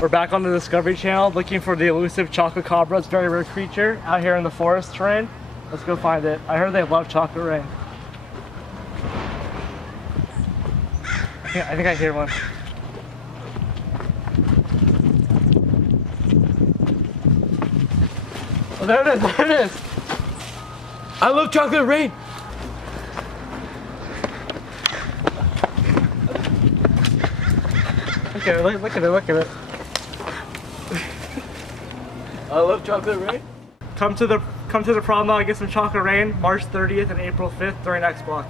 We're back on the Discovery Channel looking for the elusive chococabra. It's a very rare creature out here in the forest terrain. Let's go find it. I heard they love chocolate rain. I think I hear one. Oh, there it is, there it is. I love chocolate rain. Look at it, look at it, look at it. I love chocolate rain. Come to the promenade, get some chocolate rain, March 30th and April 5th during X Block.